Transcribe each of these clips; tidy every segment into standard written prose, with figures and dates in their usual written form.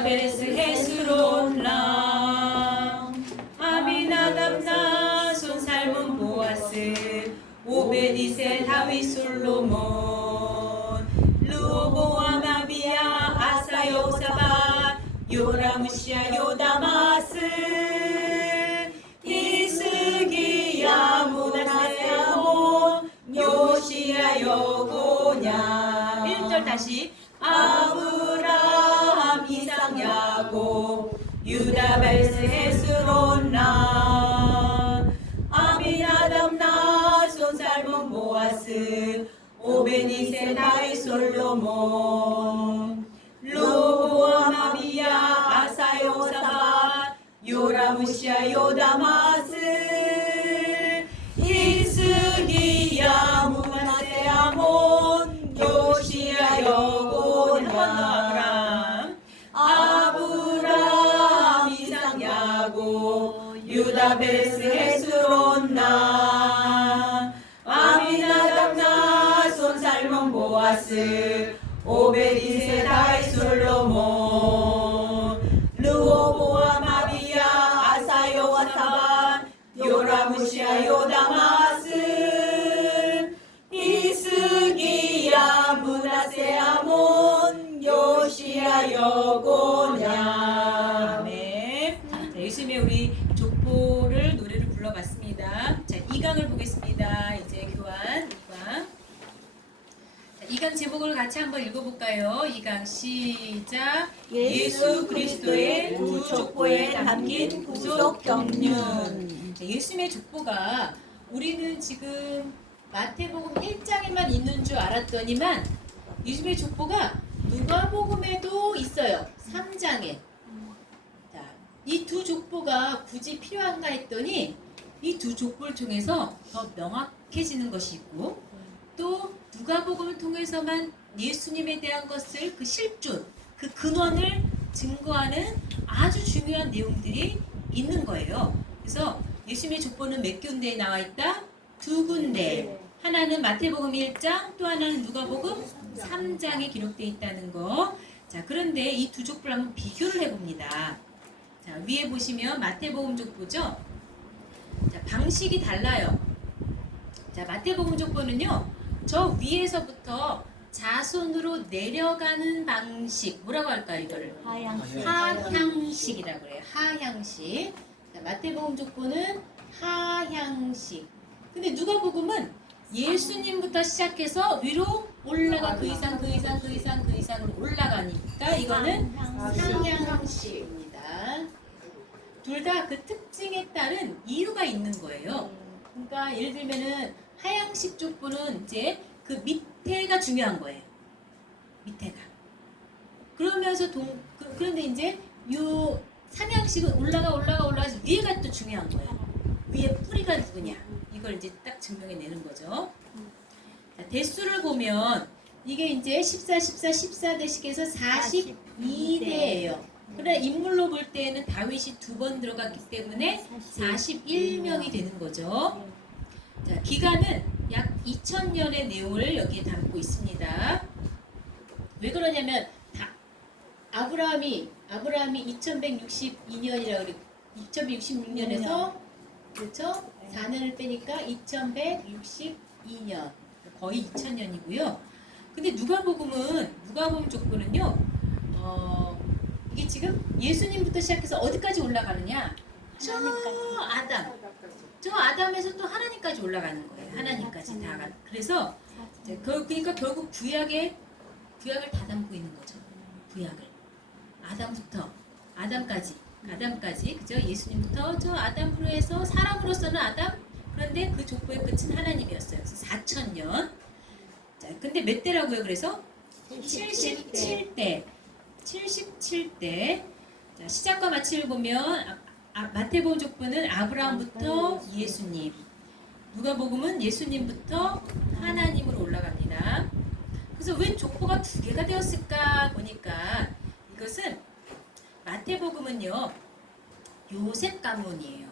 유다 베레스 헤스론람 아비나답 나손 살몬 보아스 오베디세 다윗 솔로몬 르호보암 아비야 아사 요사밧 요람 우시야 요다마스 히스기야 므낫세 아몬 요시야 여고냐 1절 다시 아브라함 이삭 야곱 유다 베레스 헤스론람 아비나답 나손 살몬 보아스 오베니세 다윗 솔로몬 르호보암 아비야 아사 요사밧 요람 우시야 요다마스 히스기야 므낫세 아몬 요시야 여고냐 아브라함 이삭 야곱 유다 베레스 헤스론람 아비나답 나손 살몬 보아스 오베디세 다윗 솔로몬 르호보암 아비야 아사 요사밧 요람 우시야 요다마스 히스기야 므낫세 아몬 요시야 여고냐. 네. 자, 열심히 우리 족보를 노래를 불러봤습니다. 자, 2강을 보겠습니다. 이제 교환 2강. 2강 제목을 같이 한번 읽어볼까요? 2강 시작. 예수 그리스도의 두 족보에 담긴 구속 경륜. 예수님의 족보가 우리는 지금 마태복음 1장에만 있는 줄 알았더니만 예수님의 족보가 누가복음에도 있어요. 3장에. 자, 이 두 족보가 굳이 필요한가 했더니 이 두 족보를 통해서 더 명확해지는 것이 있고 또 누가복음을 통해서만 예수님에 대한 것을 그 실존, 그 근원을 증거하는 아주 중요한 내용들이 있는 거예요. 그래서 예수님의 족보는 몇 군데에 나와 있다? 2군데. 하나는 마태복음 1장, 또 하나는 누가복음 3장에 기록되어 있다는 거. 자, 그런데 이 두 족보를 한번 비교를 해봅니다. 자, 위에 보시면 마태복음 족보죠? 자, 방식이 달라요. 자, 마태복음 족보는요, 저 위에서부터 자손으로 내려가는 방식, 뭐라고 할까요, 이거를? 하향식이라고 그래요. 하향식. 자, 마태복음 족보는 하향식. 근데 누가복음은 예수님부터 시작해서 위로 올라가 그 이상 그 이상 그 이상 그 이상으로 올라가니까 이거는 상향식입니다. 둘 다 그 특징에 따른 이유가 있는 거예요. 그러니까 예를 들면은 하향식 족보는 이제 그 밑에가 중요한 거예요. 밑에가. 그러면서 그런데 이제 요 상향식은 올라가서 위에가 또 중요한 거예요. 위에 뿌리가 누구냐. 이걸 이제 딱 증명해내는 거죠. 자, 대수를 보면 이게 이제 14대식에서 42대예요. 그러나 인물로 볼 때는 다윗이 2번 들어갔기 때문에 41명이 되는 거죠. 자, 기간은 약 2000년의 내용을 여기에 담고 있습니다. 왜 그러냐면 아브라함이 2162년이라고 그랬고 2166년에서 그렇죠? 4년을 빼니까 2162년, 거의 2000년이고요. 근데 누가복음 족보는요, 이게 지금 예수님부터 시작해서 어디까지 올라가느냐? 저 아담에서 또 하나님까지 올라가는 거예요. 하나님까지 다. 그래서 그러니까 결국 구약을 다 담고 있는 거죠. 구약을 아담까지, 그죠? 예수님부터 저 아담으로 해서 사람으로서는 아담. 그런데 그 족보의 끝은 하나님이었어요. 그래서 4000년. 자, 근데 몇 대라고요? 그래서 77대. 자, 시작과 마침을 보면 마태복음 족보는 아브라함부터 예수님, 누가복음은 예수님부터 하나님으로 올라갑니다. 그래서 왜 족보가 2개가 되었을까 보니까 이것은 마태복음은요, 요셉 가문이에요.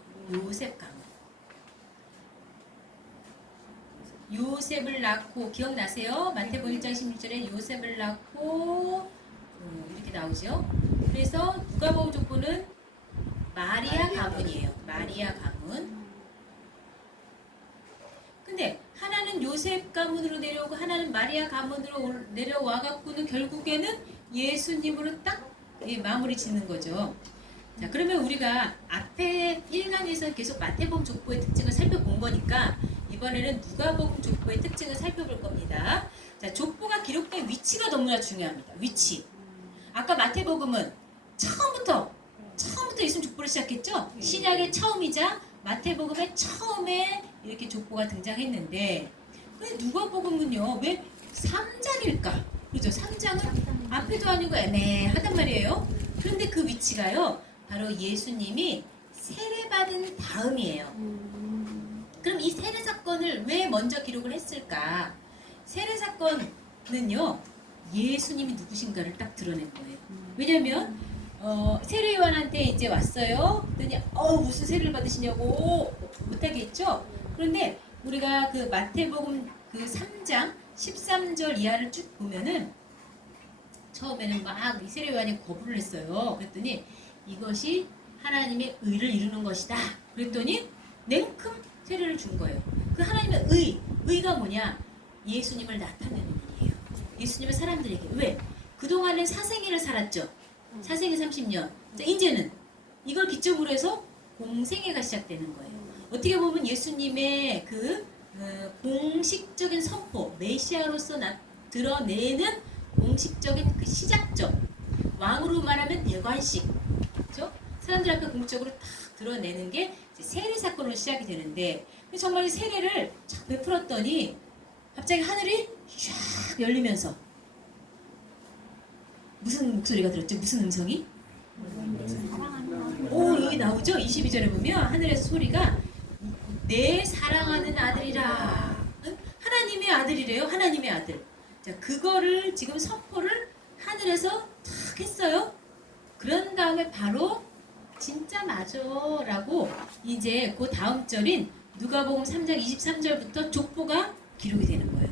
요셉을 낳고, 기억나세요? 마태복음 1장 16절에 요셉을 낳고 이렇게 나오죠. 그래서 누가복음 족보는 마리아 가문이에요. 마리아 가문. 근데 하나는 요셉 가문으로 내려오고 하나는 마리아 가문으로 내려와 갖고는 결국에는 예수님으로 딱 마무리 짓는 거죠. 자, 그러면 우리가 앞에 1강에서 계속 마태복음 족보의 특징을 살펴본 거니까 이번에는 누가복음 족보의 특징을 살펴볼 겁니다. 자, 족보가 기록된 위치가 너무나 중요합니다. 위치. 아까 마태복음은 처음부터 예수님 족보를 시작했죠? 신약의 처음이자 마태복음의 처음에 이렇게 족보가 등장했는데 왜 누가복음은요? 왜 3장일까? 그렇죠? 3장은 앞에도 아니고 애매하단 말이에요. 그런데 그 위치가요. 바로 예수님이 세례받은 다음이에요. 그럼 이 세례 사건을 왜 먼저 기록을 했을까? 세례 사건은요. 예수님이 누구신가를 딱 드러낸 거예요. 왜냐면 세례 요한한테 이제 왔어요. 그랬더니 무슨 세례를 받으시냐고 못하겠죠. 그런데 우리가 그 마태복음 그 3장 13절 이하를 쭉 보면은 처음에는 막 이 세례 요한이 거부를 했어요. 그랬더니 이것이 하나님의 의를 이루는 것이다. 그랬더니 냉큼 세례를 준 거예요. 그 하나님의 의가 뭐냐? 예수님을 나타내는 일이에요. 예수님을 사람들에게. 왜? 그동안은 사생애를 살았죠. 사생애 30년. 자, 이제는 이걸 기점으로 해서 공생애가 시작되는 거예요. 어떻게 보면 예수님의 그 공식적인 선포, 메시아로서 드러내는 공식적인 그 시작점. 왕으로 말하면 대관식. 그렇죠? 사람들 앞에 공적으로 딱 드러내는 게 세례 사건으로 시작이 되는데 정말 이 세례를 쫙 베풀었더니 갑자기 하늘이 쫙 열리면서 무슨 목소리가 들었죠? 무슨 음성이? 여기 나오죠? 22절에 보면 하늘에서 소리가 내 사랑하는 아들이라. 하나님의 아들이래요. 하나님의 아들. 자, 그거를 지금 선포를 하늘에서 탁 했어요. 그런 다음에 바로 진짜 맞아 라고 이제 그 다음 절인 누가복음 3장 23절부터 족보가 기록이 되는 거예요.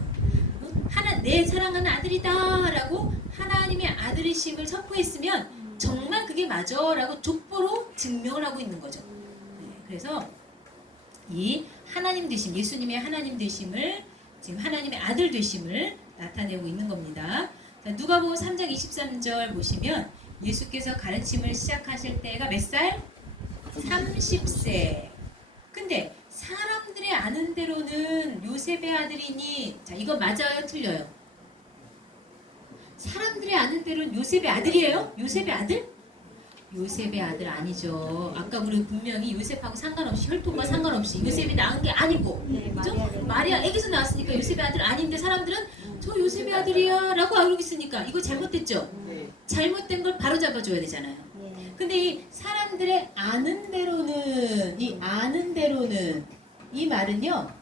내 사랑하는 아들이다 라고 하나님의 아들이심을 선포했으면 정말 그게 맞아 라고 족보로 증명을 하고 있는 거죠. 그래서 이 하나님 되심, 예수님의 하나님 되심을 지금 하나님의 아들 되심을 나타내고 있는 겁니다. 자, 누가복음 3장 23절 보시면 예수께서 가르침을 시작하실 때가 몇 살? 30세. 근데 사람들의 아는 대로는 요셉의 아들이니, 자, 이거 맞아요? 틀려요? 사람들의 아는 대로는 요셉의 아들이에요? 요셉의 아들? 요셉의 아들 아니죠. 아까 우리 분명히 요셉하고 상관없이, 혈통과 상관없이 요셉이 낳은 게 아니고, 그죠? 마리아 애기서 나왔으니까 요셉의 아들 아닌데 사람들은 저 요셉의 아들이야 라고 알고 있으니까 이거 잘못됐죠? 잘못된 걸 바로 잡아줘야 되잖아요. 근데 이 사람들의 아는 대로는, 이 말은요,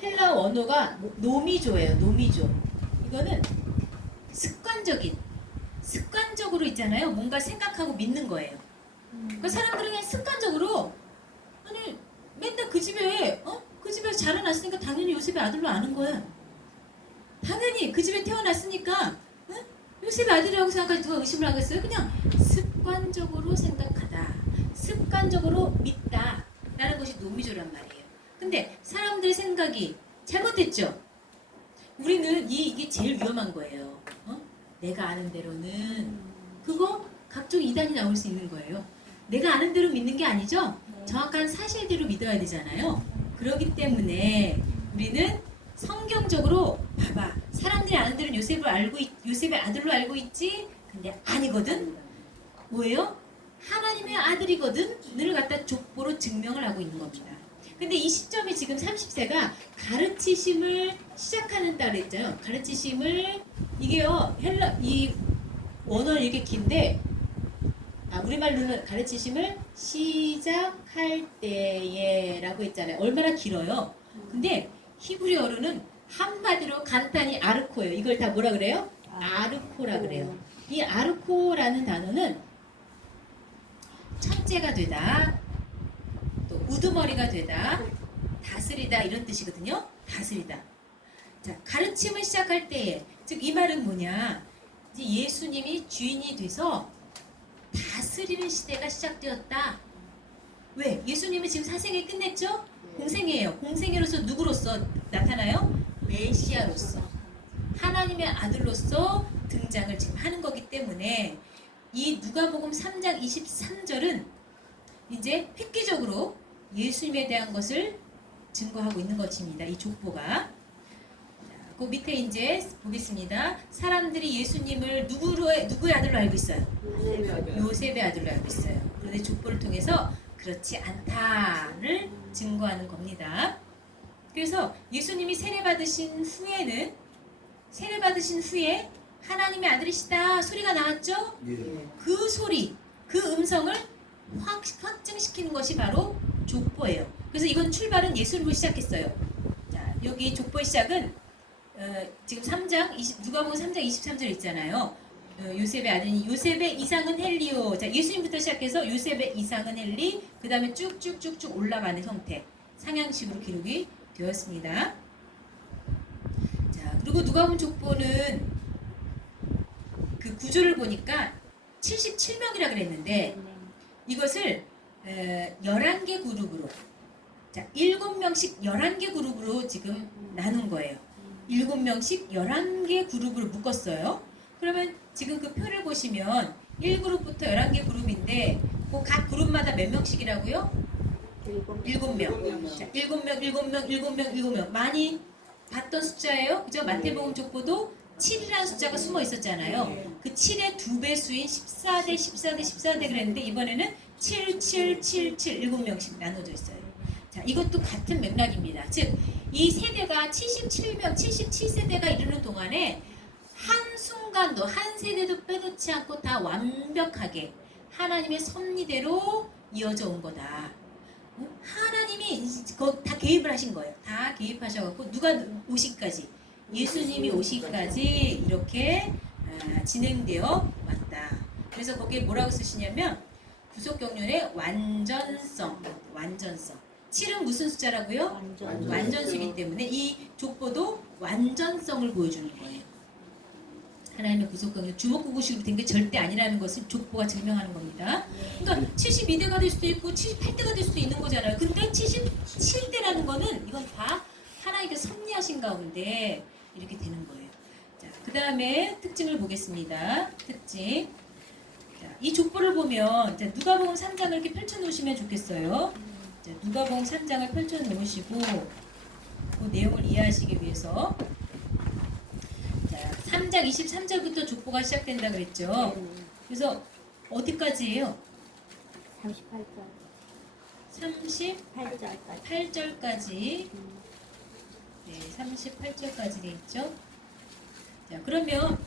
헬라 원어가 노미조예요. 노미조. 이거는 습관적으로 있잖아요. 뭔가 생각하고 믿는 거예요. 그 사람들은 그냥 습관적으로, 아니 맨날 그 집에서 자라났으니까 당연히 요셉의 아들로 아는 거야. 당연히 그 집에 태어났으니까 요셉의 아들이라고 생각하지 누가 의심을 하겠어요? 그냥 습관적으로 생각하다, 습관적으로 믿다 라는 것이 노미조란 말이에요. 근데 사람들의 생각이 잘못됐죠? 우리는 이게 제일 위험한 거예요. 내가 아는 대로는 그거 각종 이단이 나올 수 있는 거예요. 내가 아는 대로 믿는 게 아니죠. 정확한 사실대로 믿어야 되잖아요. 그렇기 때문에 우리는 성경적으로 봐봐. 사람들이 아는 대로 요셉의 아들로 알고 있지. 근데 아니거든. 뭐예요? 하나님의 아들이거든. 를 갖다 족보로 증명을 하고 있는 겁니다. 근데 이 시점이 지금 30세가 가르치심을 시작하는다 그랬잖아요. 가르치심을, 이게요, 이 원어는 이렇게 긴데, 우리말로는 가르치심을 시작할 때에 라고 했잖아요. 얼마나 길어요. 근데 히브리어로는 한마디로 간단히 아르코예요. 이걸 다 뭐라 그래요? 아르코라 그래요. 이 아르코라는 단어는 천재가 되다, 또 우두머리가 되다, 다스리다 이런 뜻이거든요. 다스리다. 자, 가르침을 시작할 때에, 즉 이 말은 뭐냐? 이제 예수님이 주인이 돼서 다스리는 시대가 시작되었다. 왜? 예수님이 지금 사생애 끝냈죠? 공생애예요. 공생애로서 누구로서 나타나요? 메시아로서, 하나님의 아들로서 등장을 지금 하는 거기 때문에 이 누가복음 3장 23절은 이제 획기적으로 예수님에 대한 것을 증거하고 있는 것입니다. 이 족보가. 그 밑에 이제 보겠습니다. 사람들이 예수님을 누구의 아들로 알고 있어요? 요셉의 아들로 알고 있어요. 그런데 족보를 통해서 그렇지 않다를 증거하는 겁니다. 그래서 예수님이 세례받으신 후에 하나님의 아들이시다 소리가 나왔죠? 그 소리, 그 음성을 확증시키는 것이 바로 족보예요. 그래서 이건 출발은 예수님으로 시작했어요. 자, 여기 족보의 시작은 지금 누가복음 3장 23절 있잖아요. 요셉의 아들이 요셉의 이상은 헬리오. 자, 예수님부터 시작해서 요셉의 이상은 헬리, 그 다음에 쭉쭉쭉쭉 올라가는 형태, 상향식으로 기록이 되었습니다. 자, 그리고 누가복음 족보는 그 구조를 보니까 77명이라 그랬는데 이것을 11개 그룹으로, 자, 7명씩 11개 그룹으로 지금 나눈 거예요. 7명씩 11개 그룹으로 묶었어요. 그러면 지금 그 표를 보시면 1그룹부터 11개 그룹인데 그 각 그룹마다 몇 명씩이라고요? 7명. 자, 7명. 많이 봤던 숫자예요. 그죠? 마태복음 족보도 7이라는 숫자가 숨어 있었잖아요. 그 7의 2배수인 14대 14대 14대 그랬는데 이번에는 7, 7, 7, 7, 7명씩 나눠져 있어요. 자, 이것도 같은 맥락입니다. 즉, 이 세대가 77명, 77세대가 이르는 동안에 한순간도, 한 세대도 빼놓지 않고 다 완벽하게 하나님의 섭리대로 이어져 온 거다. 하나님이 다 개입을 하신 거예요. 다 개입하셔갖고 누가 오시기까지, 예수님이 오시기까지 이렇게 진행되어 왔다. 그래서 거기에 뭐라고 쓰시냐면 구속경륜의 완전성. 7은 무슨 숫자라고요? 완전수이기 때문에 이 족보도 완전성을 보여주는 거예요. 하나님의 구속경륜 주먹구구식으로 된 게 절대 아니라는 것을 족보가 증명하는 겁니다. 그러니까 72대가 될 수도 있고 78대가 될 수도 있는 거잖아요. 근데 77대라는 거는 이건 다 하나님께서 섭리하신 가운데 이렇게 되는 거예요. 자, 그 다음에 특징을 보겠습니다. 특징. 자, 이 족보를 보면, 자, 누가복음 3장을 이렇게 펼쳐놓으시면 좋겠어요. 자, 누가복음 3장을 펼쳐놓으시고 그 내용을 이해하시기 위해서, 자, 3장 23절부터 족보가 시작된다 그랬죠. 그래서 어디까지예요? 38절까지. 네, 38절까지 돼 있죠. 자, 그러면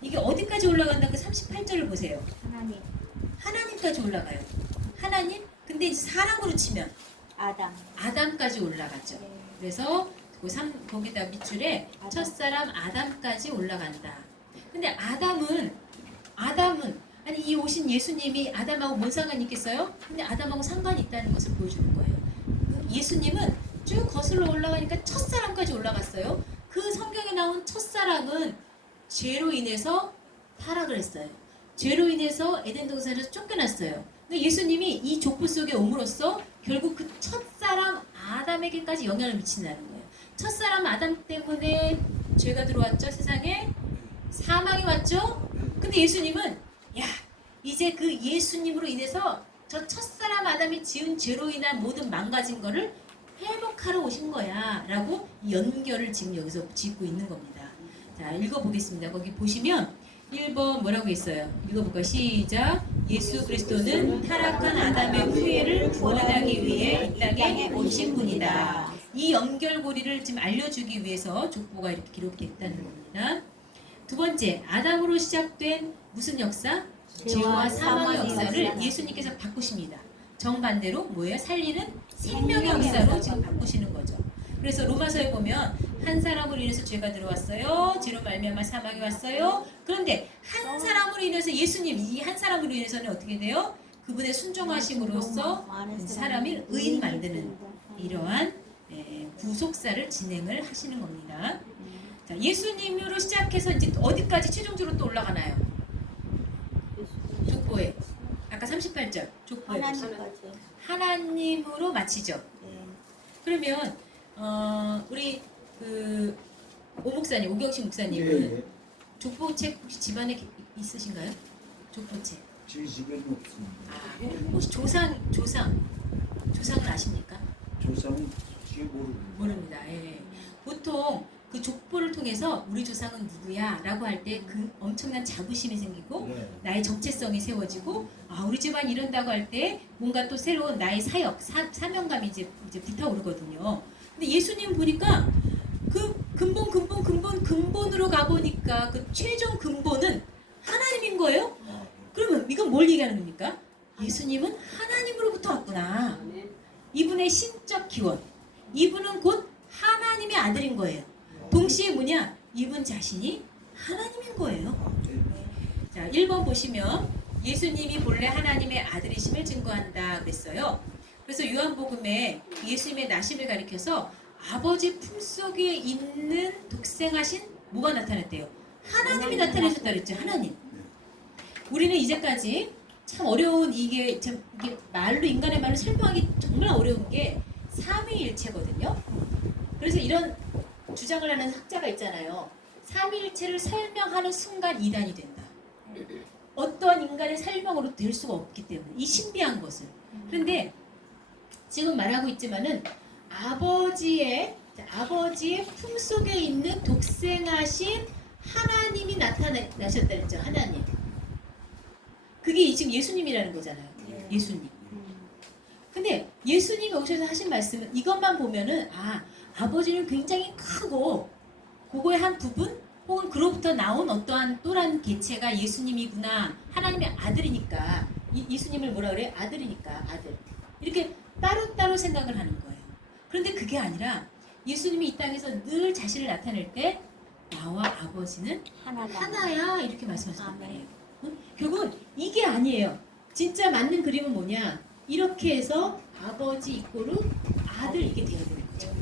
이게 어디까지 올라간다? 그 38절을 보세요. 하나님까지 올라가요. 하나님? 근데 이제 사람으로 치면 아담까지 올라갔죠. 그래서 거기다 밑줄에 첫사람 아담까지 올라간다. 근데 아담은 아니 이 오신 예수님이 아담하고 뭔 상관이 있겠어요? 근데 아담하고 상관이 있다는 것을 보여주는 거예요. 예수님은 쭉 거슬러 올라가니까 첫사람까지 올라갔어요. 그 성경에 나온 첫사람은 죄로 인해서 타락을 했어요. 죄로 인해서 에덴 동산에서 쫓겨났어요. 근데 예수님이 이 족보 속에 옴으로써 결국 그 첫사람 아담에게까지 영향을 미친다는 거예요. 첫사람 아담 때문에 죄가 들어왔죠, 세상에. 사망이 왔죠. 근데 예수님은 이제 그 예수님으로 인해서 저 첫사람 아담이 지은 죄로 인한 모든 망가진 거를 회복하러 오신 거야 라고 연결을 지금 여기서 짓고 있는 겁니다. 자, 읽어보겠습니다. 거기 보시면 1번 뭐라고 있어요? 읽어볼까요? 시작. 예수 그리스도는 타락한 아담의 후예를 구원하기 위해 이 땅에 오신 분이다. 이 연결고리를 지금 알려주기 위해서 족보가 이렇게 기록됐다는 겁니다. 두 번째, 아담으로 시작된 무슨 역사? 죄와 사망의 역사를 예수님께서 바꾸십니다. 정반대로 뭐예요? 살리는 생명의 역사로 지금 바꾸시는 거죠. 그래서 로마서에 보면 한 사람으로 인해서 죄가 들어왔어요. 죄로 말미암아 사망이 왔어요. 그런데 한 사람으로 인해서 예수님, 이 한 사람으로 인해서는 어떻게 돼요? 그분의 순종하심으로써 사람을 의인 만드는 이러한 구속사를 진행을 하시는 겁니다. 자, 예수님으로 시작해서 이제 어디까지 최종적으로 또 올라가나요? 족보에. 아까 38절 족보에. 하나님까지. 하나님으로 마치죠. 네. 그러면 우리 그 오목사님, 오경식 목사님은 예, 족보책 혹시 집안에 있으신가요? 족보책. 제 집에는 없습니다. 아, 혹시 조상을 아십니까? 조상은 솔직히 모릅니다. 예. 보통 그 족보를 통해서 우리 조상은 누구야라고 할 때 그 엄청난 자부심이 생기고 네. 나의 정체성이 세워지고 아 우리 집안 이런다고 할 때 뭔가 또 새로운 나의 사역, 사명감이 이제 불타오르거든요. 근데 예수님 보니까 그 근본으로 가보니까 그 최종 근본은 하나님인 거예요. 아, 그러면 이건 뭘 얘기하는 겁니까? 예수님은 하나님으로부터 왔구나. 이분의 신적 기원. 이분은 곧 하나님의 아들인 거예요. 동시에 뭐냐? 이분 자신이 하나님인 거예요. 아, 네. 자, 1번 보시면 예수님이 본래 하나님의 아들이심을 증거한다 그랬어요. 그래서 요한복음에 예수님의 나심을 가리켜서 아버지 품속에 있는 독생하신 뭐가 나타났대요? 하나님이 나타내셨다 그랬죠. 하나님. 우리는 이제까지 참 어려운 이게 말로 인간의 말로 설명하기 정말 어려운 게 삼위일체거든요. 그래서 이런 주장을 하는 학자가 있잖아요. 삼위일체를 설명하는 순간 이단이 된다. 어떠한 인간의 설명으로 될 수가 없기 때문에 이 신비한 것을. 그런데 지금 말하고 있지만은 아버지의 품속에 있는 독생하신 하나님이 나타나셨다 그랬죠. 하나님. 그게 지금 예수님이라는 거잖아요. 네. 예수님. 음. 근데 예수님이 오셔서 하신 말씀은 이것만 보면은 아버지는 굉장히 크고 그거의 한 부분 혹은 그로부터 나온 어떠한 또한 개체가 예수님이구나. 하나님의 아들이니까 예수님을 뭐라 그래? 아들이니까 아들. 이렇게 따로따로 생각을 하는 거예요. 그런데 그게 아니라 예수님이 이 땅에서 늘 자신을 나타낼 때 나와 아버지는 하나야 이렇게 말씀하셨단 말이에요. 응? 결국은 이게 아니에요. 진짜 맞는 그림은 뭐냐? 이렇게 해서 아버지 이꼬르 아들 이게 되어야 되는 거죠.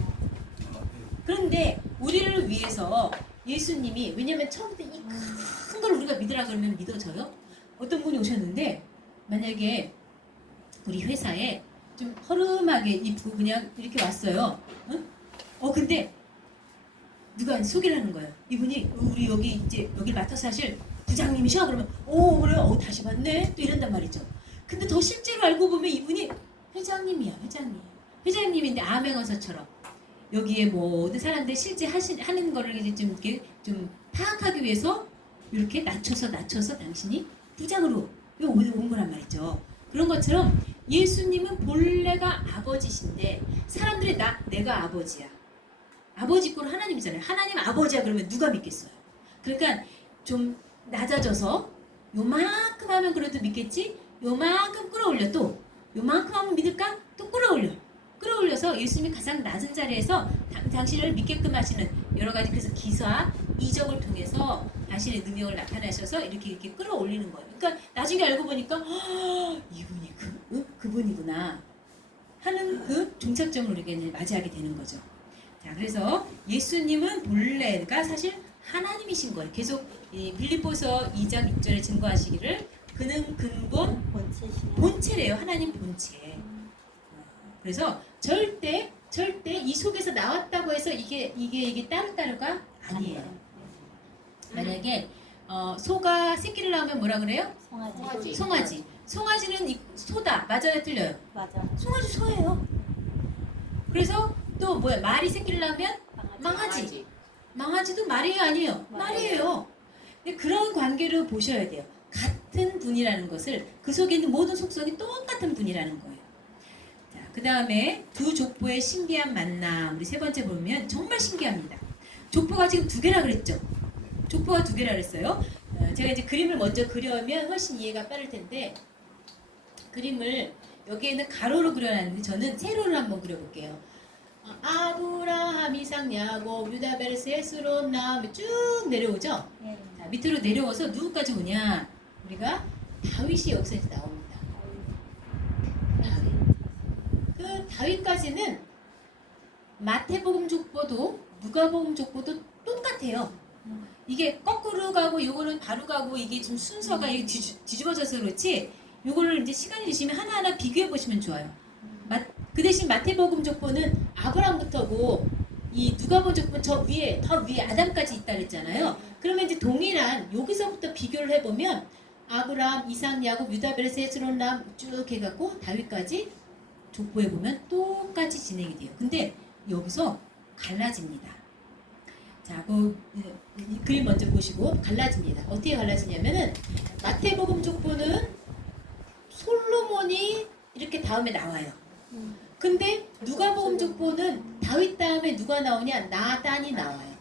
그런데 우리를 위해서 예수님이 왜냐면 처음부터 이 큰 걸 우리가 믿으라 그러면 믿어져요? 어떤 분이 오셨는데 만약에 우리 회사에 좀 허름하게 입고 그냥 이렇게 왔어요. 응? 근데 누가 소개를 하는 거예요. 이분이 우리 여기 이제 여기를 맡아서 하실 부장님이셔? 그러면 그래 다시 봤네 또 이런단 말이죠. 근데 더 실제로 알고 보면 이분이 회장님이야. 회장님인데 암행어사처럼 여기에 모든 사람들 실제 하는 거를 이제 좀 이렇게 좀 파악하기 위해서 이렇게 낮춰서 당신이 부장으로 온 거란 말이죠. 그런 것처럼 예수님은 본래가 아버지신데 사람들이 내가 아버지야. 아버지 꼴 하나님이잖아요. 하나님 아버지야 그러면 누가 믿겠어요? 그러니까 좀 낮아져서 요만큼 하면 그래도 믿겠지? 요만큼 끌어올려 또 요만큼 하면 믿을까? 또 끌어올려서 예수님이 가장 낮은 자리에서 당신을 믿게끔 하시는 여러 가지 그래서 기사, 이적을 통해서 당신의 능력을 나타내셔서 이렇게 끌어올리는 거예요. 그러니까 나중에 알고 보니까 이분이 그분이구나 하는 그 종착점을 우리가 이제 맞이하게 되는 거죠. 자, 그래서 예수님은 본래가 사실 하나님이신 거예요. 계속 이 빌립보서 2장 6절에 증거하시기를 그는 근본 본체래요. 하나님 본체. 그래서 절대 이 속에서 나왔다고 해서 이게 따로따로가 아니에요. 만약에 소가 새끼를 낳으면 뭐라 그래요? 송아지. 송아지는 소다. 맞아요, 틀려요? 맞아. 송아지 소예요. 그래서 또 뭐야? 말이 새끼를 낳으면 망아지. 망아지도 말이에요, 아니에요? 말이에요. 근데 그런 관계로 보셔야 돼요. 같은 분이라는 것을 그 속에 있는 모든 속성이 똑같은 분이라는 거예요. 자, 그 다음에 두 족보의 신기한 만남. 우리 세 번째 보면 정말 신기합니다. 족보가 지금 두 개라 그랬죠? 족보가 두 개라 그랬어요. 제가 이제 그림을 먼저 그려면 훨씬 이해가 빠를 텐데 그림을 여기에는 가로로 그려놨는데 저는 세로를 한번 그려볼게요. 아브라함, 이삭, 야곱, 유다, 베레스, 헤스론, 나홈 쭉 내려오죠. 네. 자, 밑으로 내려와서 누구까지 오냐? 우리가 다윗이 여기서 이제 나옵니다. 그 다윗까지는 마태복음 족보도 누가복음 족보도 똑같아요. 이게 거꾸로 가고 요거는 바로 가고 이게 좀 순서가 이게 뒤집어져서 그렇지 요거를 이제 시간이 되시면 하나하나 비교해 보시면 좋아요. 그 대신 마태복음 족보는 아브라함부터고 이 누가복음 족보는 저 위에 더 위에 아담까지 있다 그랬잖아요. 그러면 이제 동일한 여기서부터 비교를 해보면 아브라함, 이삭, 야곱, 유다, 베레스, 헤스론, 람 쭉 해갖고 다윗까지 족보에 보면 똑같이 진행이 돼요. 근데 여기서 갈라집니다. 자, 이 그림 먼저 보시고 갈라집니다. 어떻게 갈라지냐면은 마태복음 족보는 솔로몬이 이렇게 다음에 나와요. 근데 누가복음 족보는 다윗 다음에 누가 나오냐? 나단이 나와요.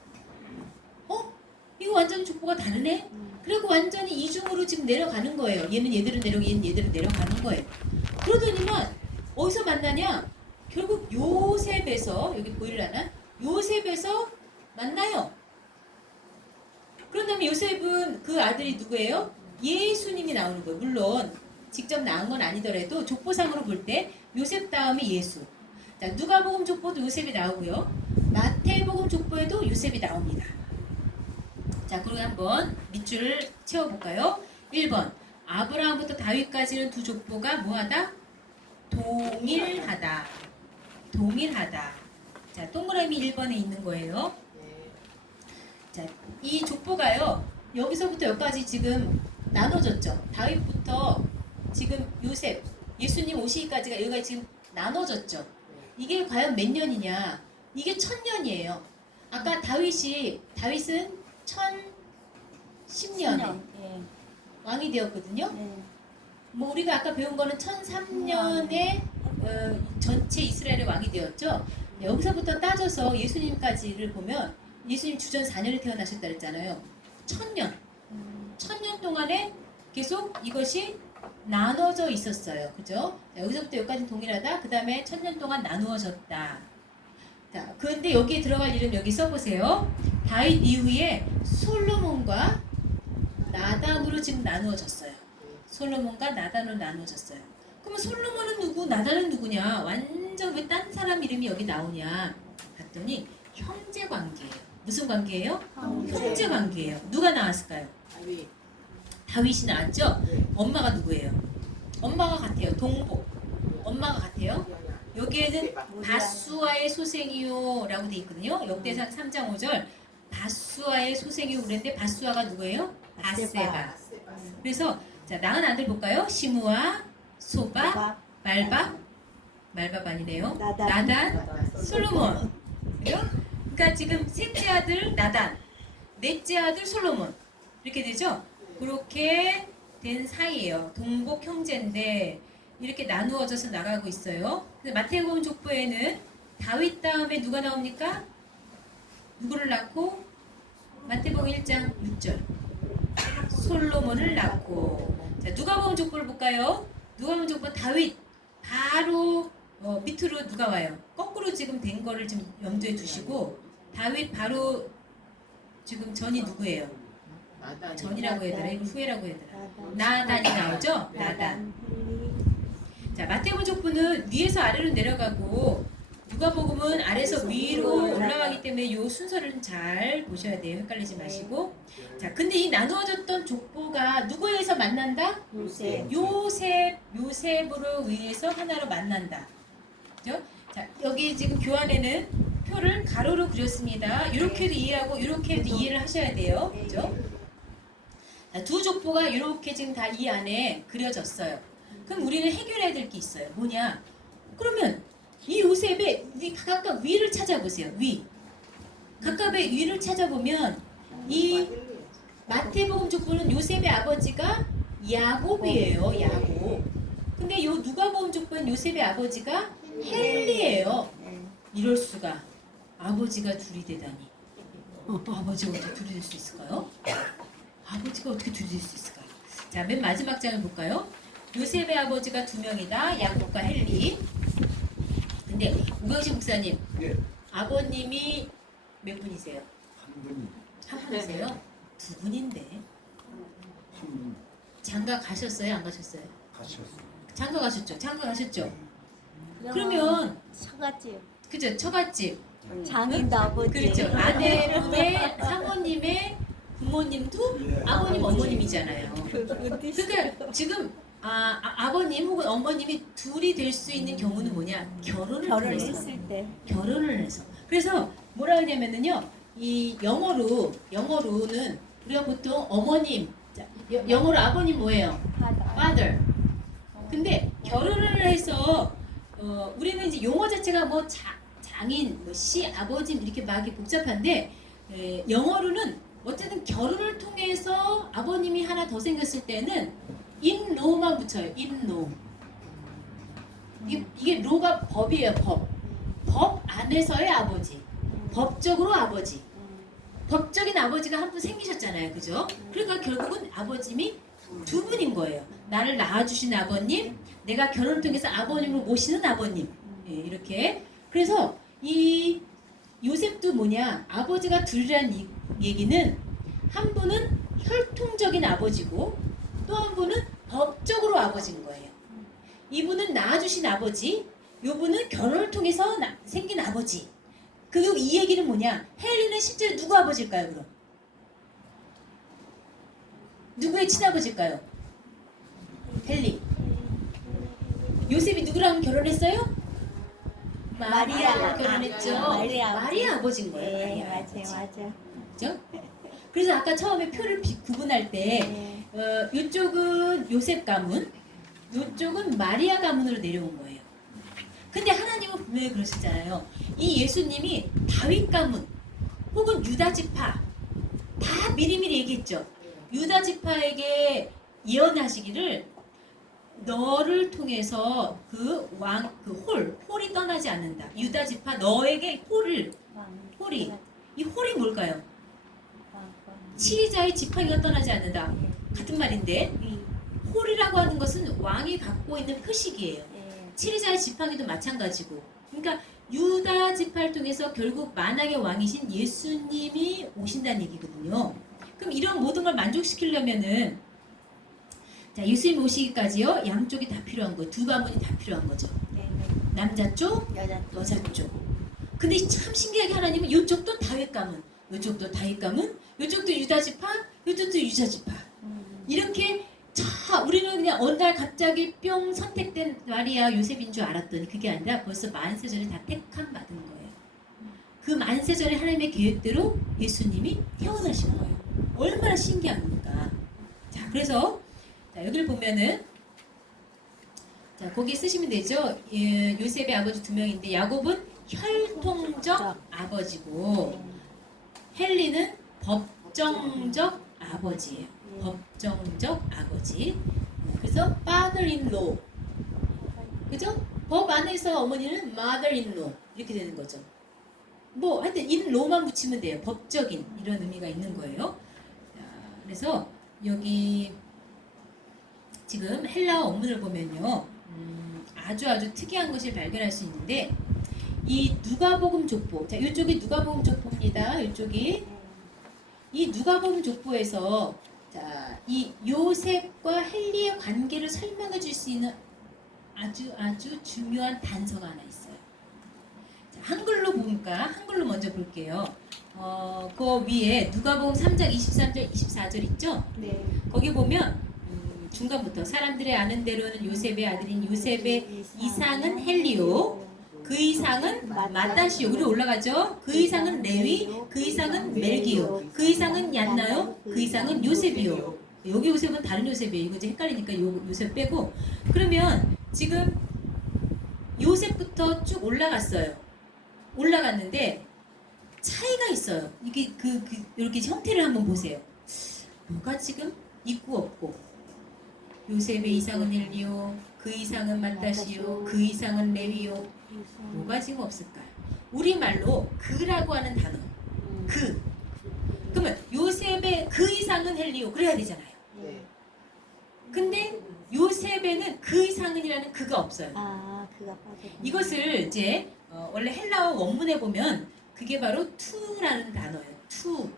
이거 완전 족보가 다르네? 그리고 완전히 이중으로 지금 내려가는 거예요. 얘는 얘대로 내려가고 얘는 얘대로 내려가는 거예요. 그러더니만 어디서 만나냐? 결국 요셉에서 여기 보이려나? 요셉에서 만나요. 그런 다음에 요셉은 그 아들이 누구예요? 예수님이 나오는 거예요. 물론 직접 나온 건 아니더라도 족보상으로 볼 때 요셉 다음에 예수. 자, 누가복음 족보도 요셉이 나오고요. 마태복음 족보에도 요셉이 나옵니다. 자, 그리고 한번 밑줄을 채워볼까요? 1번 아브라함부터 다윗까지는 두 족보가 뭐하다? 동일하다. 동일하다. 자, 동그라미 1번에 있는 거예요. 자, 이 족보가요. 여기서부터 여기까지 지금 나눠졌죠. 다윗부터 지금 요셉, 예수님 오시기까지가 여기가 지금 나눠졌죠. 이게 과연 몇 년이냐? 이게 1000년이에요. 아까 다윗은 1010년에 왕이 되었거든요. 뭐 우리가 아까 배운 거는 1003년에 전체 이스라엘의 왕이 되었죠. 여기서부터 따져서 예수님까지를 보면 예수님 주전 4년에 태어나셨다 그랬잖아요. 1000년. 1000년 동안에 계속 이것이 나눠져 있었어요. 그죠? 자, 여기서부터 여기까지 동일하다. 그 다음에 1000년 동안 나누어졌다. 자, 그런데 여기에 들어갈 일은 여기 써보세요. 다윗 이후에 솔로몬과 나단으로 지금 나누어졌어요. 솔로몬과 나단으로 나누어졌어요. 그러면 솔로몬은 누구? 나단은 누구냐? 완전 왜 딴 사람 이름이 여기 나오냐? 봤더니 형제 관계예요. 무슨 관계예요? 형제 관계예요. 누가 나왔을까요? 다윗이 나왔죠? 엄마가 누구예요? 엄마가 같아요. 동복. 엄마가 같아요. 여기에는 바수아의 소생이요 라고 돼 있거든요. 역대상 3장 5절 바수아의 소생이요 그랬는데 바수아가 누구예요? 바세바. 그래서 자, 낳은 아들 볼까요? 시므아, 소바, 말밥 아니네요. 나단, 솔로몬. 그죠? 그러니까 지금 셋째 아들 나단, 넷째 아들 솔로몬 이렇게 되죠? 그렇게 된 사이예요. 동복 형제인데 이렇게 나누어져서 나가고 있어요. 근데 마태복음 족보에는 다윗 다음에 누가 나옵니까? 누구를 낳고? 마태복음 1장 6절 솔로몬을 낳고. 자, 누가복음 족보를 볼까요? 누가복음 족보 다윗 바로 밑으로 누가 와요? 거꾸로 지금 된 거를 좀 염두에 두시고 다윗 바로 지금 전이 누구예요? 전이라고 해야 되나? 이거 후회라고 해야 되나? 나단이 나오죠? 나단. 자, 마태복음 족보는 위에서 아래로 내려가고 누가복음은 아래에서 위로 올라가기 때문에 이 순서를 잘 보셔야 돼요. 헷갈리지 마시고. 자, 근데 이 나누어졌던 족보가 누구에서 만난다? 요셉으로 의해서 하나로 만난다. 그죠? 자, 여기 지금 교환에는 표를 가로로 그렸습니다. 이렇게도 이해하고 이렇게도 이해를 하셔야 돼요. 그죠? 자, 두 족보가 이렇게 지금 다 이 안에 그려졌어요. 그럼 우리는 해결해야 될 게 있어요. 뭐냐? 그러면 이 요셉의 각각 위를 찾아보세요. 위. 각각의 위를 찾아보면 이 마태복음 족보는 요셉의 아버지가 야곱이에요. 야곱. 근데 요 누가복음 족보는 요셉의 아버지가 헬리예요. 이럴 수가. 아버지가 둘이 되다니. 아버지가 어떻게 둘이 될 수 있을까요? 아버지가 어떻게 둘이 될 수 있을까요? 자, 맨 마지막 장을 볼까요? 요셉의 아버지가 두 명이다. 야곱과 헬리. 근데 우경식 목사님, 예, 아버님이 몇 분이세요? 한 분이 한 분이세요? 두 분인데. 한 분 장가 가셨어요? 안 가셨어요? 가셨어요. 장가 가셨죠? 장가 가셨죠? 그러면 처갓집. 그죠? 처갓집. 장인도 아버지. 그렇죠. 아내분의 사모님의 부모님도 예. 아버님, 어머님이잖아요. 그 뜻이. 그러니까 지금 아버님 혹은 어머님이 둘이 될 수 있는 경우는 뭐냐? 결혼을 통해서. 결혼했을 때. 결혼을 해서. 그래서 뭐라 하냐면은요. 이 영어로는 우리가 보통 어머님, 자, 영어로 아버님 뭐예요? father. 근데 결혼을 해서 우리는 이제 용어 자체가 뭐 장인, 뭐 아버지 이렇게 막 복잡한데 영어로는 어쨌든 결혼을 통해서 아버님이 하나 더 생겼을 때는 in-law만 붙여요. in-law. 이게 law가 법이에요. 법 안에서의 아버지. 법적으로 아버지. 법적인 아버지가 한 분 생기셨잖아요. 그죠? 그러니까 결국은 아버님이 두 분인 거예요. 나를 낳아주신 아버님, 내가 결혼을 통해서 아버님으로 모시는 아버님. 예, 이렇게. 그래서 이 요셉도 뭐냐? 아버지가 둘이란 얘기는 한 분은 혈통적인 아버지고 또 한 분은 법적으로 아버지인 거예요. 이분은 낳아주신 아버지, 요분은 결혼을 통해서 생긴 아버지. 그리고 이 얘기는 뭐냐? 헨리는 실제로 누구 아버지일까요, 그럼? 누구의 친아버지일까요? 헨리. 요셉이 누구랑 결혼했어요? 마리아랑 결혼했죠. 마리아 아버지인 거예요. 네, 마리아 아버지. 맞아요. 그죠? 그래서 아까 처음에 표를 구분할 때 이쪽은 요셉 가문, 이쪽은 마리아 가문으로 내려온 거예요. 근데 하나님은 분명히 그러시잖아요. 이 예수님이 다윗 가문 혹은 유다 지파 다 미리미리 얘기했죠. 유다 지파에게 예언하시기를 너를 통해서 홀이 떠나지 않는다. 유다 지파 너에게 홀이 이 홀이 뭘까요? 치리자의 지팡이가 떠나지 않는다. 같은 말인데 홀이라고 하는 것은 왕이 갖고 있는 표식이에요. 치리자의 지팡이도 마찬가지고. 그러니까 유다 지파를 통해서 결국 만왕의 왕이신 예수님이 오신다는 얘기거든요. 그럼 이런 모든 걸 만족시키려면은 자, 예수님 오시기까지요. 양쪽이 다 필요한 거예요. 두 가문이 다 필요한 거죠. 남자 쪽, 여자 쪽. 근데 참 신기하게 하나님은 이쪽도 다윗 가문, 이쪽도 다윗 가문, 이쪽도 유다 지파, 이쪽도 유다 지파. 이렇게 자, 우리는 그냥 어느 날 갑자기 뿅 선택된 마리아 요셉인 줄 알았더니 그게 아니라 벌써 만세전에 다 택함 받은 거예요. 그 만세전에 하나님의 계획대로 예수님이 태어나신 거예요. 얼마나 신기합니까? 자, 그래서 자, 여기를 보면은 자, 거기 쓰시면 되죠. 요셉의 아버지 두 명인데 야곱은 혈통적 아버지고 헨리는 법정적 아버지예요. 법정적 아버지. 그래서 father-in-law. 그죠? 법 안에서 어머니는 mother-in-law 이렇게 되는 거죠. 뭐 하여튼 in-law만 붙이면 돼요. 법적인 이런 의미가 있는 거예요. 자, 그래서 여기 지금 헬라어 원문을 보면요. 아주 특이한 것을 발견할 수 있는데 이 누가복음 족보. 자, 이쪽이 누가복음 족보입니다. 이쪽이 이 누가복음 족보에서 자, 이 요셉과 헨리의 관계를 설명해 줄 수 있는 아주 중요한 단서가 하나 있어요. 자, 한글로 보니까 한글로 먼저 볼게요. 그 위에 누가복음 3장 23절 24절 있죠? 네. 거기 보면 중간부터 사람들의 아는 대로는 요셉의 아들인 요셉의 이상은 헬리오, 그 이상은 마따시오. 우리 올라가죠. 그 이상은 레위, 그 이상은 멜기오, 그 이상은 얀나요, 그 이상은 요셉이요. 여기 요셉은 다른 요셉이에요. 이거 이제 헷갈리니까 요셉 빼고. 그러면 지금 요셉부터 쭉 올라갔어요. 올라갔는데 차이가 있어요. 이게 이렇게 형태를 한번 보세요. 뭐가 지금 있고 없고. 요셉의 이상은 헬리오, 그 이상은 마따시오, 그 이상은 레위오. 뭐가 지금 없을까요? 우리말로 그라고 하는 단어. 그. 그러면 요셉의 그 이상은 헬리오 그래야 되잖아요. 근데 요셉에는 그 이상은이라는 그가 없어요. 그가 빠져. 이것을 이제 원래 헬라어 원문에 보면 그게 바로 투라는 단어예요. 투.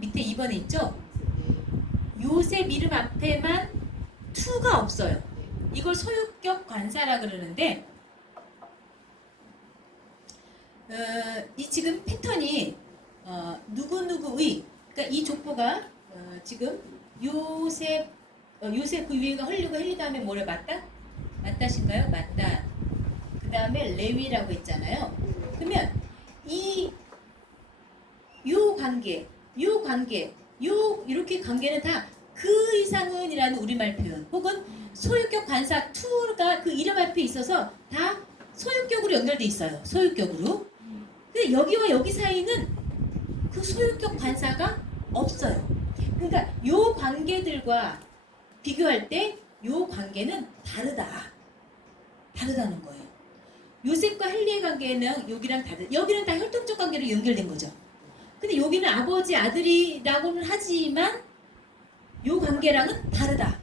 밑에 2번에 있죠? 요셉 이름 앞에만 투가 없어요. 이걸 소유격 관사라 그러는데 이 지금 패턴이 누구누구의, 그러니까 이 족보가 지금 요셉 그 위에가 헐리고 헬리 다음에 뭐래? 맞다? 맞다신가요? 맞다. 그 다음에 레위라고 있잖아요. 그러면 요 관계, 이렇게 관계는 다 그 이상은이라는 우리말 표현, 혹은 소유격 관사 to가 그 이름 앞에 있어서 다 소유격으로 연결돼 있어요. 소유격으로. 근데 여기와 여기 사이는 그 소유격 관사가 없어요. 그러니까 요 관계들과 비교할 때 요 관계는 다르다는 거예요. 요셉과 헬리의 관계는 여기랑 여기는 다 혈통적 관계로 연결된 거죠. 근데 여기는 아버지 아들이라고는 하지만 요 관계랑은 다르다.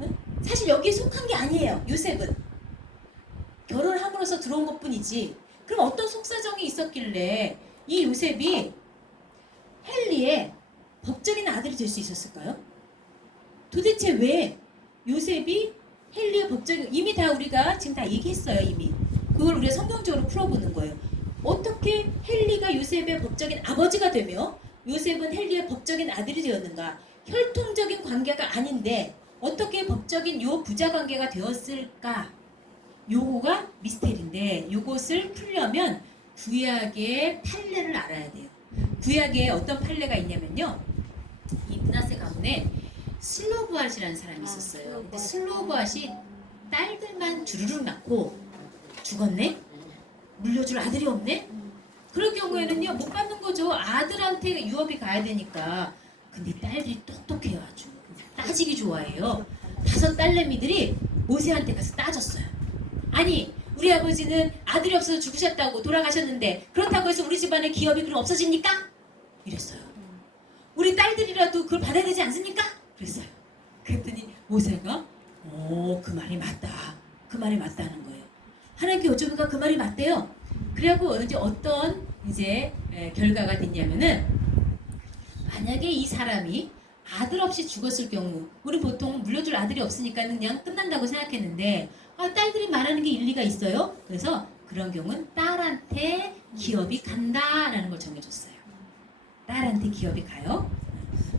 응? 사실 여기에 속한 게 아니에요. 요셉은 결혼함으로써 들어온 것뿐이지. 그럼 어떤 속사정이 있었길래 이 요셉이 헬리의 법적인 아들이 될 수 있었을까요? 도대체 왜 요셉이 헬리의 법적인, 이미 다 우리가 지금 다 얘기했어요. 이미 그걸 우리가 성경적으로 풀어보는 거예요. 어떻게 헬리가 요셉의 법적인 아버지가 되며 요셉은 헬리의 법적인 아들이 되었는가? 혈통적인 관계가 아닌데 어떻게 법적인 요 부자 관계가 되었을까? 요거가 미스테리인데, 요것을 풀려면 구약의 판례를 알아야 돼요. 구약에 어떤 판례가 있냐면요, 이 므낫세 가문에 슬로브앗이라는 사람이 있었어요. 근데 슬로브앗이 딸들만 주르륵 낳고 죽었네? 물려줄 아들이 없네? 그럴 경우에는요, 못 받는 거죠. 아들한테 유업이 가야 되니까. 근데 딸들이 똑똑해요. 아주 따지기 좋아해요. 5 딸내미들이 모세한테 가서 따졌어요. 아니, 우리 아버지는 아들이 없어서 죽으셨다고, 돌아가셨는데 그렇다고 해서 우리 집안의 기업이 그럼 없어집니까? 이랬어요. 우리 딸들이라도 그걸 받아야 되지 않습니까? 그랬어요. 그랬더니 모세가 그 말이 맞다. 그 말이 맞다는 거예요. 하나님께 여쭤보니까 그 말이 맞대요. 그래갖고 이제 어떤 결과가 됐냐면은, 만약에 이 사람이 아들 없이 죽었을 경우, 우리 보통 물려줄 아들이 없으니까 그냥 끝난다고 생각했는데, 딸들이 말하는 게 일리가 있어요. 그래서 그런 경우는 딸한테 기업이 간다라는 걸 정해줬어요. 딸한테 기업이 가요.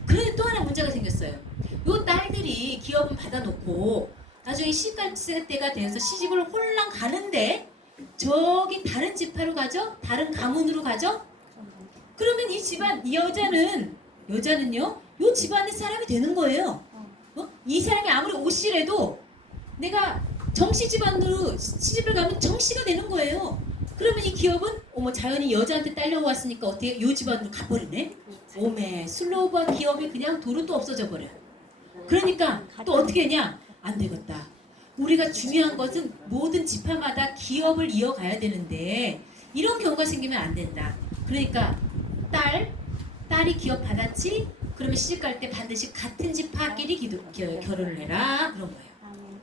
그런데 또 하나 문제가 생겼어요. 요 딸들이 기업은 받아놓고 나중에 시집갈 때가 돼서 시집을 홀랑 가는데 저기 다른 지파로 가죠? 다른 가문으로 가죠? 그러면 이 집안, 이 여자는요, 요 집안의 사람이 되는 거예요. 이 사람이 아무리 오씨래도 내가 정씨 집안으로 시집을 가면 정씨가 되는 거예요. 그러면 이 기업은 자연히 여자한테 딸려왔으니까 어떻게 요 집안으로 가버리네? 오메, 슬로우바 기업이 그냥 도로 또 없어져 버려요. 그러니까 또 어떻게 했냐? 안 되겠다. 우리가 중요한 것은 모든 지파마다 기업을 이어가야 되는데 이런 경우가 생기면 안 된다. 그러니까 딸이 기업 받았지? 그러면 시집갈 때 반드시 같은 지파끼리 결혼을 해라. 그런 거예요.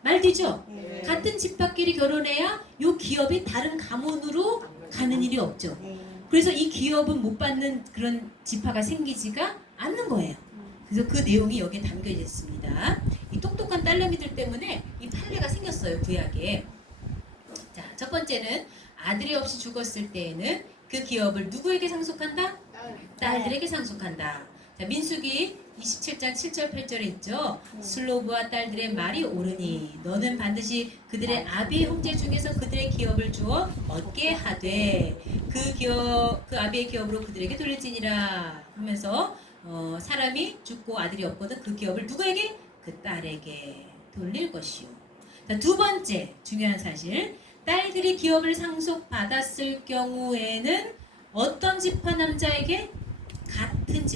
말 되죠? 네. 같은 지파끼리 결혼해야 요 기업이 다른 가문으로 가는 일이 없죠. 네. 그래서 이 기업은 못 받는 그런 지파가 생기지가 않는 거예요. 그래서 그 내용이 여기에 담겨 있습니다. 이 똑똑한 딸내미들 때문에 이 판례가 생겼어요. 구약에. 자, 첫 번째는 아들이 없이 죽었을 때에는 그 기업을 누구에게 상속한다? 딸들에게 상속한다. 자, 민수기 27장 7절 8절에 있죠. 슬로브와 딸들의 말이 옳으니 너는 반드시 그들의 아비의 형제 중에서 그들의 기업을 주어 얻게 하되 그 아비의 기업으로 그들에게 돌릴지니라 하면서 사람이 죽고 아들이 없거든 그 기업을 누구에게? 그 딸에게 돌릴 것이요. 자, 두 번째 중요한 사실, 딸들이 기업을 상속받았을 경우에는 어떤 지파 남자에게? 같은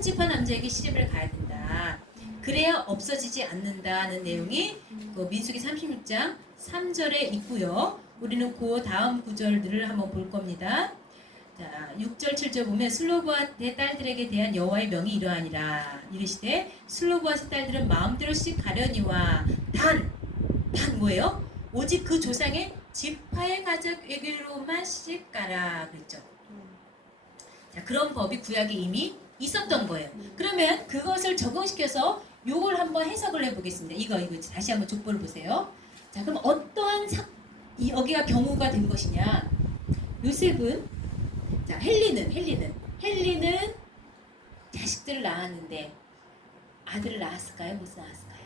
지파 남자에게 시집을 가야 된다. 그래야 없어지지 않는다는 내용이 그 민수기 36장 3절에 있고요. 우리는 그 다음 구절들을 한번 볼 겁니다. 자, 6절 7절 보면 슬로브앗의 딸들에게 대한 여호와의 명이 이러하니라. 이르시되 슬로브앗의 딸들은 마음대로씩 가려니와 단 뭐예요? 오직 그 조상의 지파의 가족에게로만 시집가라 그랬죠. 자, 그런 법이 구약에 이미 있었던 거예요. 그러면 그것을 적용시켜서 요걸 한번 해석을 해보겠습니다. 이거 다시 한번 족보를 보세요. 자, 그럼 어떠한 여기가 경우가 된 것이냐? 요셉은 자 헨리는 자식들을 낳았는데 아들을 낳았을까요? 못 낳았을까요?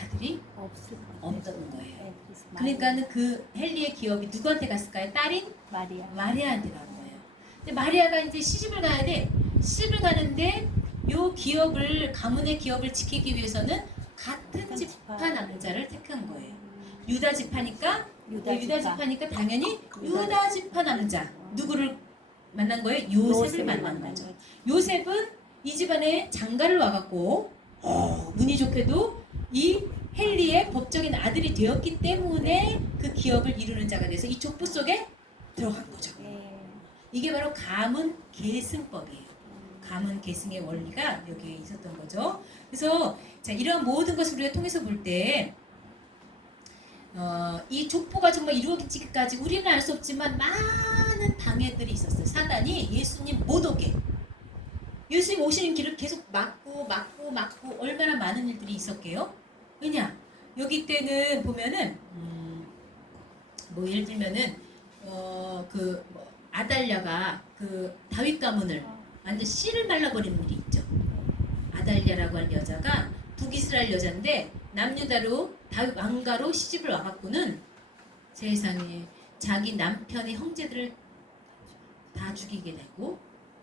아들이 없을 것 같아요. 없던 거예요. 네, 그래서 그러니까는 그 헨리의 기업이 누구한테 갔을까요? 딸인 마리아. 마리아한테 간 거예요. 근데 마리아가 이제 시집을 가야 돼. 시집을 가는데 요 기업을 가문의 기업을 지키기 위해서는 같은 지파 남자를 택한 거예요. 유다 지파니까 유다 지파니까 당연히 유다 지파 남자 누구를 만난 거예요? 요셉을 만난 거죠. 요셉은 이 집안에 장가를 와갖고 운이 좋게도 이 헨리의 법적인 아들이 되었기 때문에 그 기업을 이루는 자가 돼서 이 족보 속에 들어간 거죠. 네. 이게 바로 가문 계승법이에요. 가문 계승의 원리가 여기에 있었던 거죠. 그래서 자, 이런 모든 것을 우리가 통해서 볼 때 이 족보가 정말 이루어지기까지 우리는 알 수 없지만 많은 방해들이 있었어요. 사단이 예수님 못 오게. 예수님 오시는 길을 계속 막고 얼마나 많은 일들이 있었게요. 왜냐? 여기 때는 보면은 뭐 예를 들면은 아달랴가 그 다윗 가문을 완전 씨를 말라버리는 일이 있죠. 아달랴라고 하는 여자가 북이스라엘 여자인데 남유다로 다윗 왕가로 시집을 와갖고는 세상에 자기 남편의 형제들을 다 죽이게 되고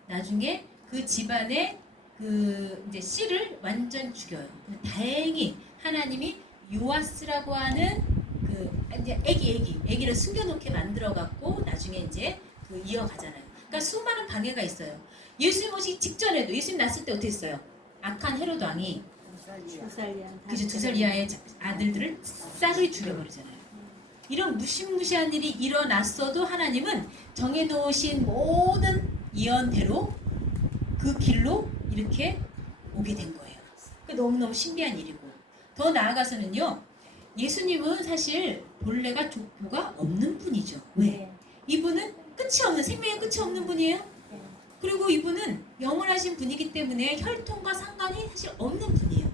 나중에 그 집안의 그 이제 씨를 완전 죽여요. 근데 다행히 하나님이 요아스라고 하는 그 이제 애기를 숨겨놓게 만들어갖고 나중에 이제 그 이어가잖아요. 그러니까 수많은 방해가 있어요. 예수님 오시기 직전에도 예수님 낳았을 때 어떻게 했어요? 악한 헤롯 왕이 2살 이하의 아들들을 쌀을 죽여버리잖아요. 이런 무시무시한 일이 일어났어도 하나님은 정해놓으신 모든 예언대로 그 길로 이렇게 오게 된 거예요. 너무너무 신비한 일이고 더 나아가서는요. 예수님은 사실 본래가 족보가 없는 분이죠. 왜? 이분은 끝이 없는 생명의 끝이 없는 분이에요. 그리고 이분은 영원하신 분이기 때문에 혈통과 상관이 사실 없는 분이에요.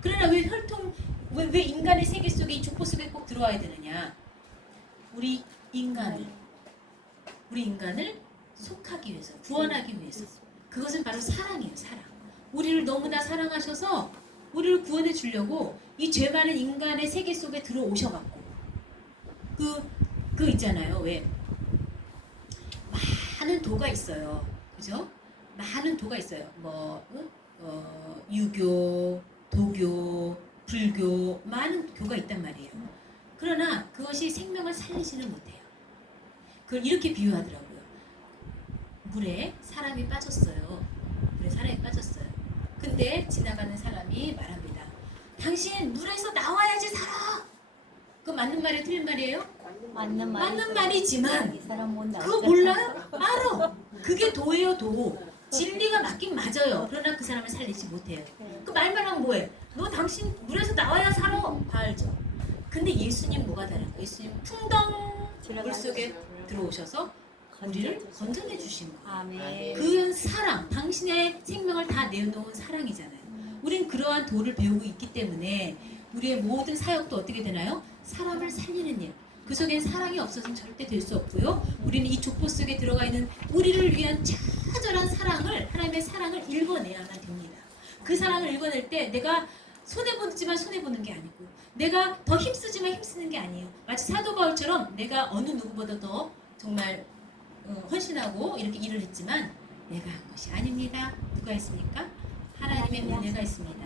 그러나 왜 인간의 세계 속에 이 족보 속에 꼭 들어와야 되느냐? 우리 인간을 속하기 위해서, 구원하기 위해서. 그것은 바로 사랑이에요. 사랑. 우리를 너무나 사랑하셔서 우리를 구원해 주려고 이 죄 많은 인간의 세계 속에 들어오셔갖고 그 있잖아요. 왜? 많은 도가 있어요. 그죠? 많은 도가 있어요. 유교, 도교, 불교 많은 교가 있단 말이에요. 그러나 그것이 생명을 살리지는 못해요. 그걸 이렇게 비유하더라고요. 물에 사람이 빠졌어요. 근데 지나가는 사람이 말합니다. 당신 물에서 나와야지 살아. 그거 맞는 말이에요? 틀린 말이에요? 맞는 말이지만 이 사람 못 나올 그거 몰라요? 알아. 그게 도예요, 도. 진리가 맞긴 맞아요. 그러나 그 사람을 살리지 못해요. 그 말만 하면 뭐해? 너 당신 물에서 나와야 살아. 다 알죠. 근데 예수님 뭐가 다른가? 예수님 풍덩 물속에 들어오셔서 우리를 건져내 주신 거예요. 아멘. 그 사랑, 당신의 생명을 다 내어놓은 사랑이잖아요. 우린 그러한 도를 배우고 있기 때문에 우리의 모든 사역도 어떻게 되나요? 사람을 살리는 일. 그 속엔 사랑이 없어서는 절대 될 수 없고요. 우리는 이 족보 속에 들어가 있는 우리를 위한 처절한 사랑을, 하나님의 사랑을 읽어내야만 됩니다. 그 사랑을 읽어낼 때 내가 손해보지만 손해보는 게 아니고 내가 더 힘쓰지만 힘쓰는 게 아니에요. 마치 사도 바울처럼 내가 어느 누구보다 더 정말 헌신하고 이렇게 일을 했지만 내가 한 것이 아닙니다. 누가 했습니까? 하나님의 은혜가 있습니다.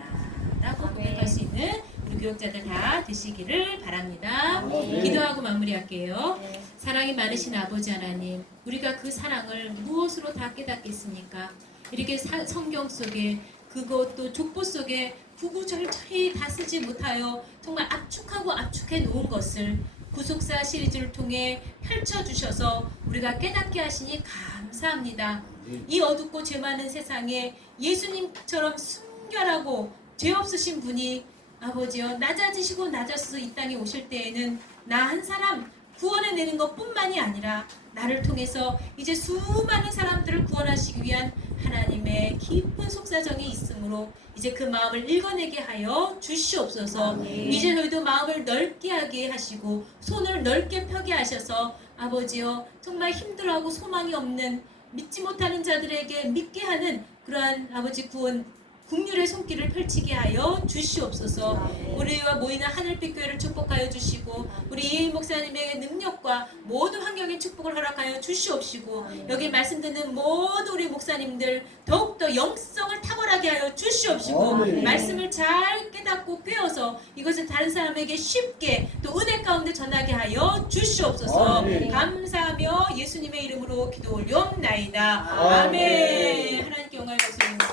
라고 고백할 수 있는 우리 교육자들 다 되시기를 바랍니다. 기도하고 마무리할게요. 사랑이 많으신 아버지 하나님, 우리가 그 사랑을 무엇으로 다 깨닫겠습니까? 이렇게 성경 속에 그것도 족보 속에 구구절절히 다 쓰지 못하여 정말 압축하고 압축해 놓은 것을 구속사 시리즈를 통해 펼쳐주셔서 우리가 깨닫게 하시니 감사합니다. 이 어둡고 죄 많은 세상에 예수님처럼 순결하고 죄 없으신 분이 아버지여 낮아지시고 낮아서 이 땅에 오실 때에는 나 한 사람 구원해내는 것뿐만이 아니라 나를 통해서 이제 수많은 사람들을 구원하시기 위한 하나님의 깊은 속삭임 역사정이 있으므로 이제 그 마음을 읽어내게 하여 주시옵소서. 아멘. 이제 저희도 마음을 넓게 하게 하시고 손을 넓게 펴게 하셔서 아버지여 정말 힘들어하고 소망이 없는 믿지 못하는 자들에게 믿게 하는 그러한 아버지 구원 국률의 손길을 펼치게 하여 주시옵소서. 아멘. 우리와 모이는 하늘빛 교회를 축복하여 주시고 우리 이혜인 목사님의 능력과 모든 환경의 축복을 허락하여 주시옵시고 아멘. 여기 말씀 듣는 모든 우리 목사님들 더욱더 영성을 탁월하게 하여 주시옵시고 아멘. 말씀을 잘 깨닫고 배워서 이것을 다른 사람에게 쉽게 또 은혜 가운데 전하게 하여 주시옵소서. 아멘. 감사하며 예수님의 이름으로 기도 올리옵나이다. 아멘. 아멘. 하나님께 영광을 받습니다.